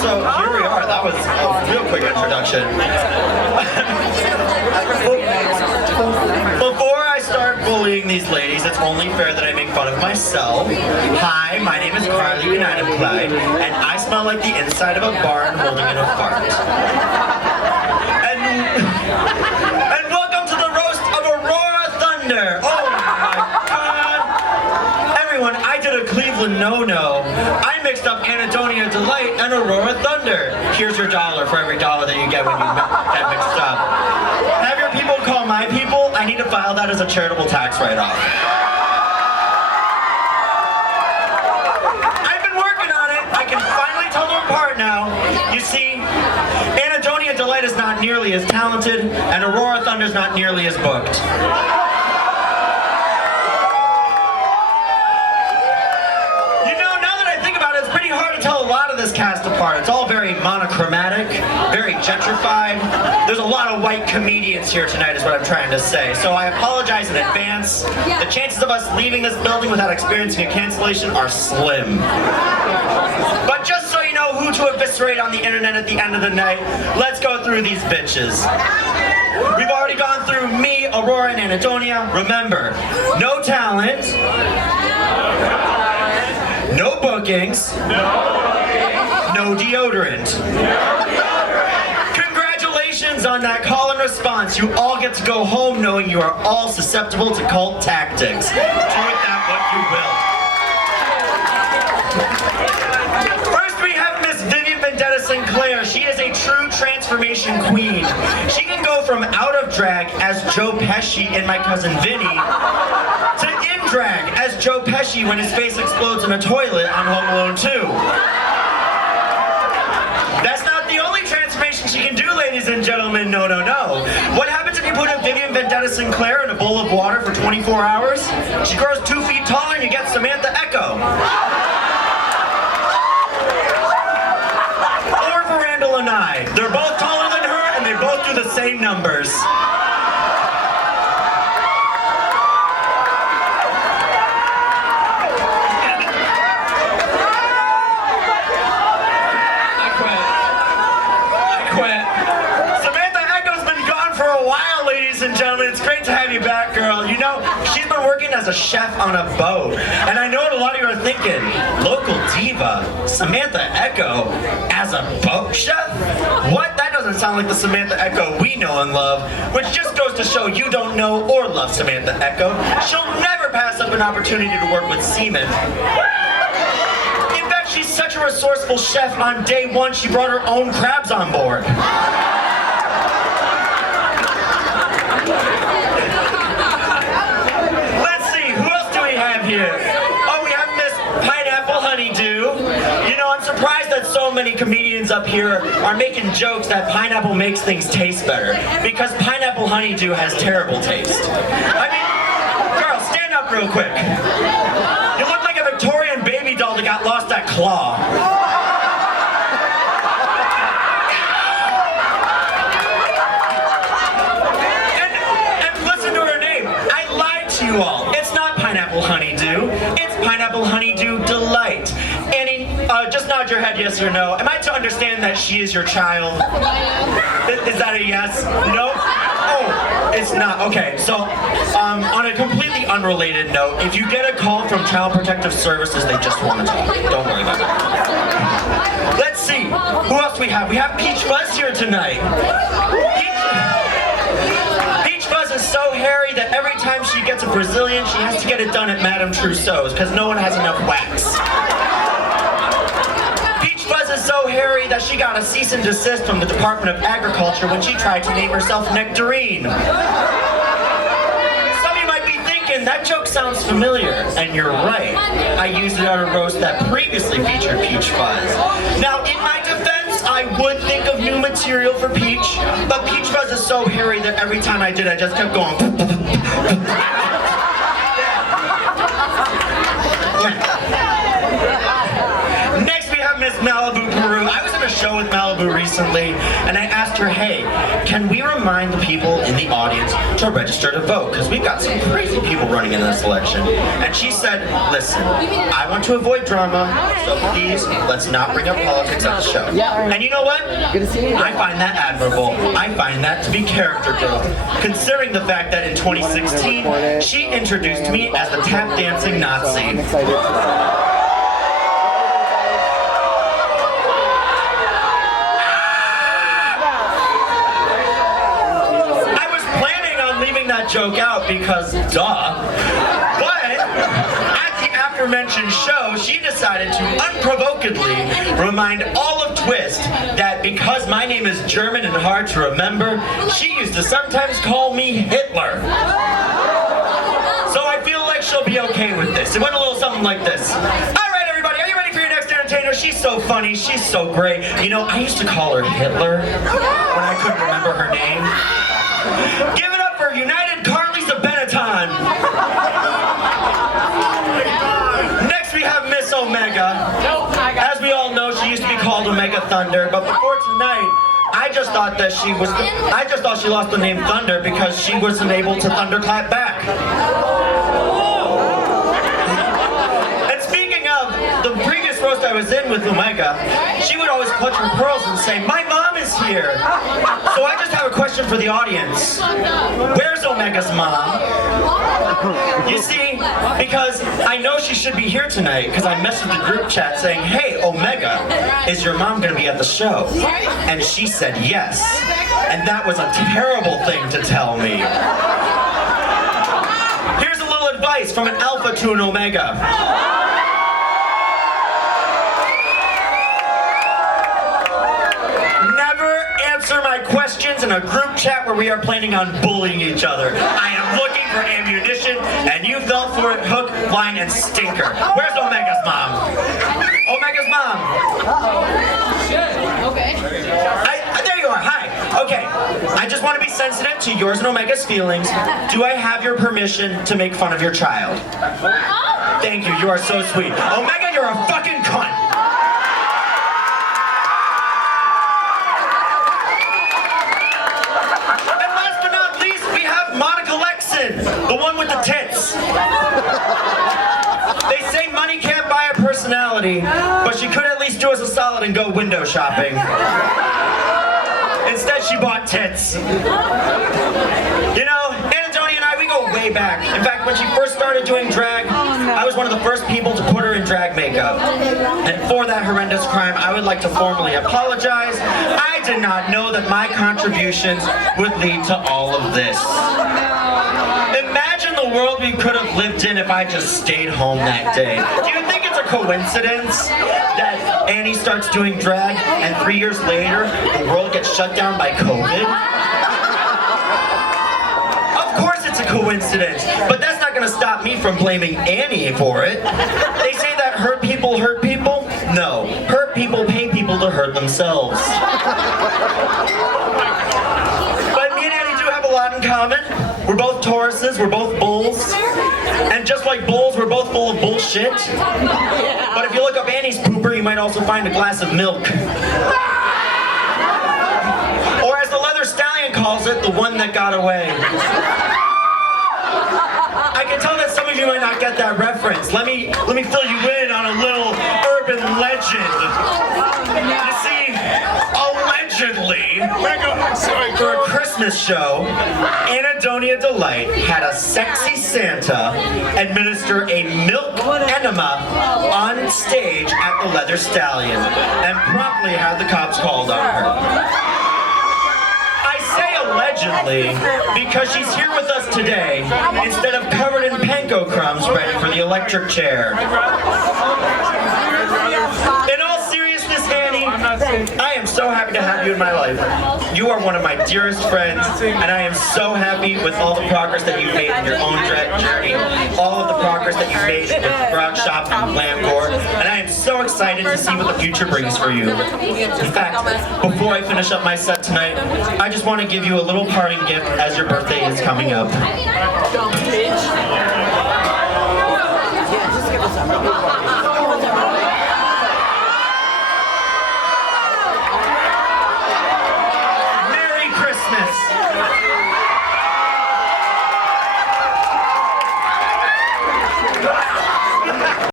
So here we are. That was a real quick introduction. Before I start bullying these ladies, it's only fair that I make fun of myself. Hi, my name is Carly Unitedclyde, and I smell like the inside of a barn holding in a fart. And welcome to the roast of Aurora Thunder. Oh my God! Everyone, I did a Cleveland no-no. I mixed up Anadonia Delight and Aurora Thunder. Here's your dollar for every dollar that you get when you get mixed up. Have your people call my people. I need to file that as a charitable tax write-off. I've been working on it. I can finally tell them apart now. You see, Anadonia Delight is not nearly as talented, and Aurora Thunder is not nearly as booked. This cast apart. It's all very monochromatic, very gentrified. There's a lot of white comedians here tonight is what I'm trying to say. So I apologize in advance. The chances of us leaving this building without experiencing a cancellation are slim. But just so you know who to eviscerate on the internet at the end of the night, let's go through these bitches. We've already gone through me, Aurora, and Anadonia. Remember, no talent, no bookings, no deodorant. Congratulations on that call and response. You all get to go home knowing you are all susceptible to cult tactics. Do with that what you will. First we have Miss Vivian Vendetta Sinclair. She is a true transformation queen. She can go from out of drag as Joe Pesci in My Cousin Vinny to in drag as Joe Pesci when his face explodes in a toilet on Home Alone 2. That's not the only transformation she can do, ladies and gentlemen. No, no, no. What happens if you put a Vivian Vendetta Sinclair in a bowl of water for 24 hours? She grows 2 feet taller and you get Samantha Echo. Or Miranda Lanai. They're both taller than her and they both do the same numbers. It's great to have you back, girl. You know, she's been working as a chef on a boat. And I know what a lot of you are thinking. Local diva, Samantha Echo, as a boat chef? What? That doesn't sound like the Samantha Echo we know and love. Which just goes to show you don't know or love Samantha Echo. She'll never pass up an opportunity to work with seamen. In fact, she's such a resourceful chef, on day one she brought her own crabs on board. Let's see, who else do we have here? Oh, we have Miss Pineapple Honeydew. You know, I'm surprised that so many comedians up here are making jokes that pineapple makes things taste better, because Pineapple Honeydew has terrible taste. I mean, girl, stand up real quick. You look like a Victorian baby doll that got lost at Claw. You all. It's not Pineapple Honeydew. It's Pineapple Honeydew Delight. Annie, just nod your head yes or no. Am I to understand that she is your child? Is that a yes? No? Oh, it's not. Okay, so on a completely unrelated note, if you get a call from Child Protective Services, they just want to talk. Don't worry about it. Let's see. Who else we have? We have Peach Fuzz here tonight. Peach Fuzz is so hairy that every time she gets a Brazilian, she has to get it done at Madame Trousseau's because no one has enough wax. Peach Fuzz is so hairy that she got a cease and desist from the Department of Agriculture when she tried to name herself Nectarine. Some of you might be thinking, that joke sounds familiar, and you're right. I used it on a roast that previously featured Peach Fuzz. Now, in my defense, I would think of new material for Peach, but Peach Fuzz is so hairy that every time I did, I just kept going. Next, we have Miss Malibu Peru. I was in a show with Malibu recently, and I asked her, hey, can we remind the people in the audience to register to vote? Because we've got some crazy people running in this election. And she said, listen, I want to avoid drama, so please, let's not bring up politics at the show. And you know what? I find that admirable. I find that to be character growth, considering the fact that in 2016, she introduced me as the tap dancing Nazi. I was planning on leaving that joke out because, duh. But at the aforementioned show, she decided to unprovokedly remind all of Twist that because my name is German and hard to remember, she used to sometimes call me Hitler. So I feel like she'll be okay with this. It went a little something like this. All right, everybody, are you ready for your next entertainer? She's so funny. She's so great. You know, I used to call her Hitler when I couldn't remember her name. Give it up for United Carly's of Benetton. Next we have Miss Omega. As we all know, she used to be called Omega Thunder, but before tonight, I just thought she lost the name Thunder because she wasn't able to thunderclap back. And speaking of the previous roast I was in with Omega, she would always clutch her pearls and say, my mom is here. So I just have a question for the audience. Where's Omega's mom? You see, because I know she should be here tonight because I messaged the group chat saying, hey, Omega, is your mom going to be at the show? And she said yes. And that was a terrible thing to tell me. Here's a little advice from an alpha to an Omega. Answer my questions in a group chat where we are planning on bullying each other. I am looking for ammunition, and you fell for it hook, line, and stinker. Where's Omega's mom? Omega's mom. Okay. There you are. Hi. Okay. I just want to be sensitive to yours and Omega's feelings. Do I have your permission to make fun of your child? Thank you. You are so sweet. Omega, you're a fucking cunt. The one with the tits. They say money can't buy a personality, but she could at least do us a solid and go window shopping. Instead, she bought tits. You know, Anatonia and I, we go way back. In fact, when she first started doing drag, I was one of the first people to put her in drag makeup. And for that horrendous crime, I would like to formally apologize. I did not know that my contributions would lead to all of this. Imagine the world we could have lived in if I just stayed home that day. Do you think it's a coincidence that Annie starts doing drag and 3 years later the world gets shut down by COVID? Of course it's a coincidence, but that's not going to stop me from blaming Annie for it. They say that hurt people hurt people. No, hurt people pay people to hurt themselves. But me and Annie do have a lot in common. We're both Tauruses, we're both bulls. And just like bulls, we're both full of bullshit. But if you look up Annie's pooper, you might also find a glass of milk. Or as the leather stallion calls it, the one that got away. I can tell that some of you might not get that reference. Let me fill you in on a little urban legend. You see, allegedly, for a Christmas show, Anadonia Delight had a sexy Santa administer a milk enema on stage at the Leather Stallion and promptly had the cops called on her. I say allegedly because she's here with us today instead of covered in panko crumbs ready for the electric chair. In all seriousness, Annie, I am so happy to have you in my life. You are one of my dearest friends, and I am so happy with all the progress that you've made in your own drag journey, all of the progress that you've made with Brock Shop and Glamcore, and I am so excited to see what the future brings for you. In fact, before I finish up my set tonight, I just want to give you a little parting gift as your birthday is coming up.